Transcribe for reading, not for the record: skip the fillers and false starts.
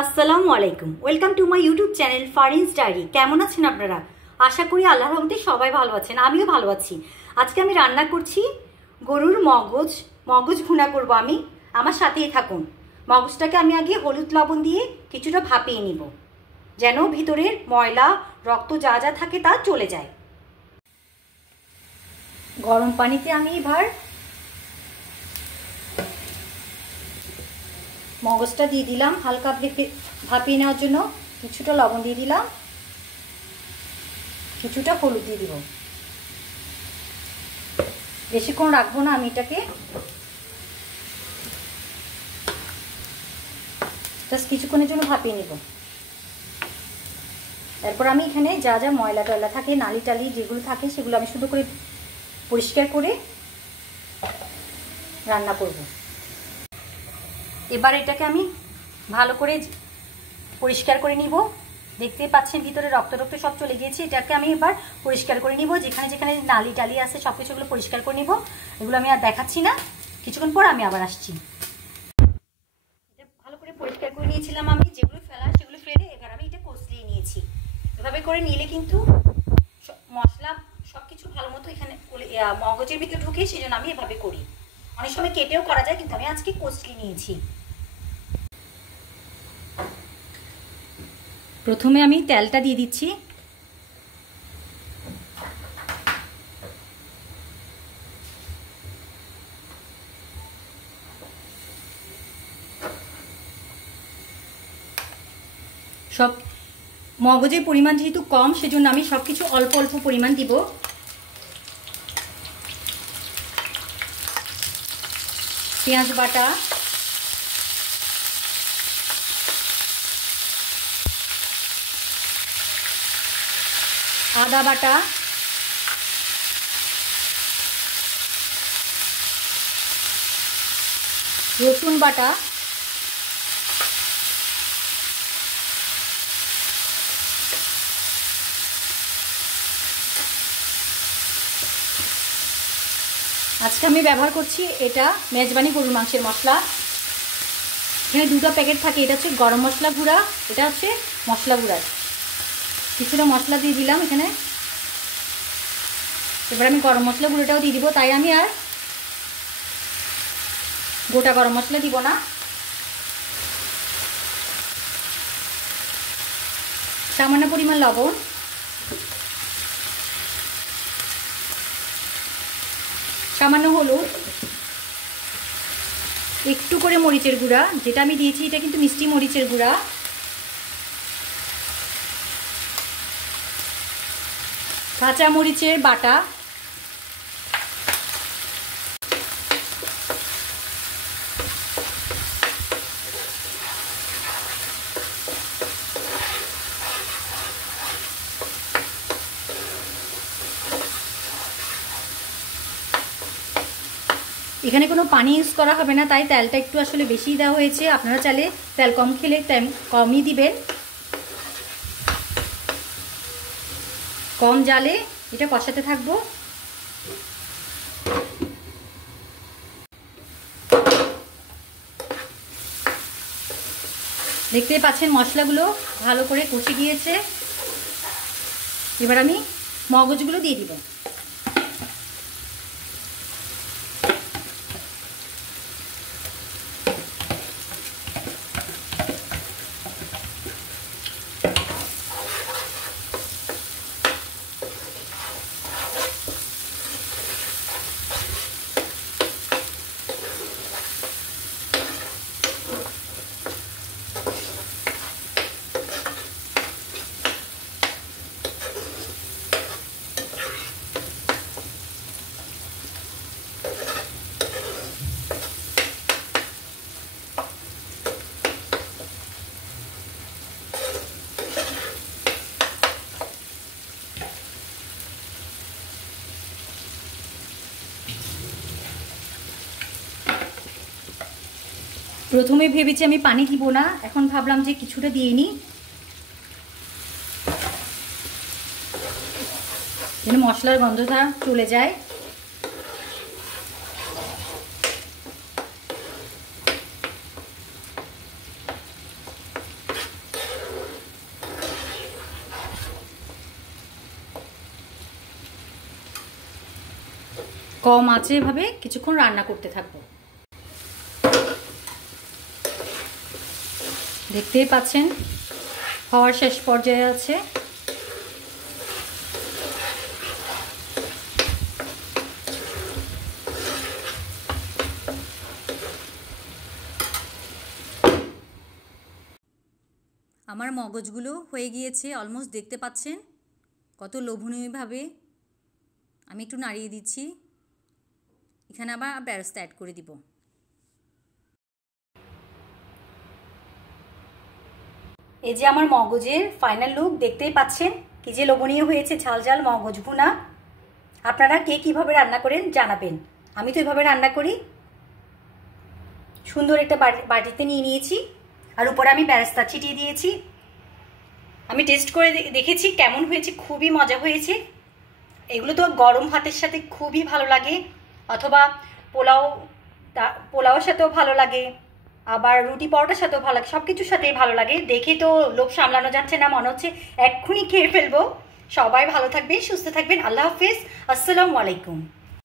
আসসালামু আলাইকুম, welcome to my YouTube channel Farin's diary. কেমন আছেন আপনারা? আশা করি আল্লাহর রহমতে সবাই ভালো আছেন, আমিও ভালো আছি। আজকে আমি রান্না করছি গরুর মগজ ভুনা করব আমি। আমার সাথেই থাকুন। মগজটাকে আমি আগে হলুদ লবণ দিয়ে কিছুটা ভাপিয়ে নিব, যেন ভিতরের ময়লা রক্ত যা যা থাকে তা চলে যায়। গরম পানিতে আমি এবার মগজটা দিয়ে দিলাম, হালকা ভাপিয়ে নেওয়ার জন্য কিছুটা লবণ দিয়ে দিলাম, কিছুটা হলুদ দিয়ে দিব। বেশিক্ষণ রাখবো না, আমি এটাকে জাস্ট কিছুক্ষণের জন্য ভাপিয়ে নিব। তারপর আমি এখানে যা যা ময়লা টয়লা থাকে, নালি টালি যেগুলো থাকে, সেগুলো আমি সুন্দর করে পরিষ্কার করে রান্না করব। এবার এটাকে আমি ভালো করে পরিষ্কার করে নিব। দেখতে পাচ্ছেন ভিতরে রক্ত সব চলে গিয়েছে। এটাকে আমি এবার পরিষ্কার করে নিব, যেখানে যেখানে নালি টালি আছে সব কিছুগুলো পরিষ্কার করে নিব। এগুলো আমি আর দেখাচ্ছি না, কিছুক্ষণ পর আমি আবার আসছি। এটা ভালো করে পরিষ্কার করে নিয়েছিলাম আমি, যেগুলো ফেলা সেগুলো ফেলে এবার আমি এটা কষলিয়ে নিয়েছি। এভাবে করে নিলে কিন্তু মশলা সবকিছু ভালো মতো এখানে মগজের ভিতরে ঢুকে, সেই জন্য আমি এভাবে করি। অনেক সময় কেটেও করা যায়, কিন্তু আমি আজকে কষলিয়ে নিয়েছি। প্রথমে আমি তেলটা দিয়ে দিচ্ছি। সব মগজের পরিমাণ যেহেতু কম, সেজন্য আমি সবকিছু অল্প অল্প পরিমাণ দিব। পেঁয়াজ বাটা, আদা বাটা, রসুন বাটা, আজকে আমি ব্যবহার করছি এটা মেজবানি গরুর মাংসের মশলা। এখানে দুটো প্যাকেট থাকে, এটা হচ্ছে গরম মশলা গুঁড়া, এটা হচ্ছে মশলা গুঁড়া। কিছুটা মশলা দিয়ে দিলাম এখানে। এবার আমি গরম মশলা গুঁড়োটাও দিয়ে দিব, তাই আমি আর গোটা গরম মশলা দিব না। সামান্য পরিমাণ লবণ, সামান্য হলুদ, একটু করে মরিচের গুঁড়া, যেটা আমি দিয়েছি এটা কিন্তু মিষ্টি মরিচের গুঁড়া, কাঁচা মরিচের বাটা, এখানে কোনো পানি ইউজ করা হবে না, তাই তেলটা একটু আসলে বেশি দেওয়া হয়েছে। আপনারা চাইলে তেল কম খেলে তেল কমই দিবেন। কম জালে এটা কষাতে থাকবো। দেখতেই পাচ্ছেন মশলাগুলো ভালো করে কষে গিয়েছে। এবার আমি মগজগুলো দিয়ে দিব। প্রথমে ভেবেছি আমি পানি দিব না, এখন ভাবলাম যে কিছুটা দিয়ে নিই, যেন মশলার গন্ধটা চলে যায়। কম আঁচে এভাবে কিছুক্ষণ রান্না করতে থাকবো। দেখতেই পাচ্ছেন হওয়ার শেষ পর্যায়ে আছে। আমার মগজগুলো হয়ে গিয়েছে অলমোস্ট, দেখতে পাচ্ছেন কত লোভনীয়ভাবে। আমি একটু নাড়িয়ে দিচ্ছি, এখানে আবার বেরেস্তা অ্যাড করে দিব। এই যে আমার মগজের ফাইনাল লুক, দেখতেই পাচ্ছেন কি যে লোভনীয় হয়েছে, ঝাল ঝাল মগজ ভুনা। আপনারা কে কীভাবে রান্না করেন জানাবেন। আমি তো এভাবে রান্না করি। সুন্দর একটা বাটিতে নিয়ে নিয়েছি, আর উপরে আমি বেরেস্তা ছিটিয়ে দিয়েছি। আমি টেস্ট করে দেখেছি কেমন হয়েছে, খুবই মজা হয়েছে। এগুলো তো গরম ভাতের সাথে খুবই ভালো লাগে, অথবা পোলাওর সাথেও ভালো লাগে, আবার রুটি পরোটার সাথেও ভালো লাগে, সব কিছুর সাথেই ভালো লাগে। দেখে তো লোভ সামলানো যাচ্ছে না, মনে হচ্ছে এক্ষুনি খেয়ে ফেলবো। সবাই ভালো থাকবেন, সুস্থ থাকবেন। আল্লাহ হাফেজ, আসসালামু আলাইকুম।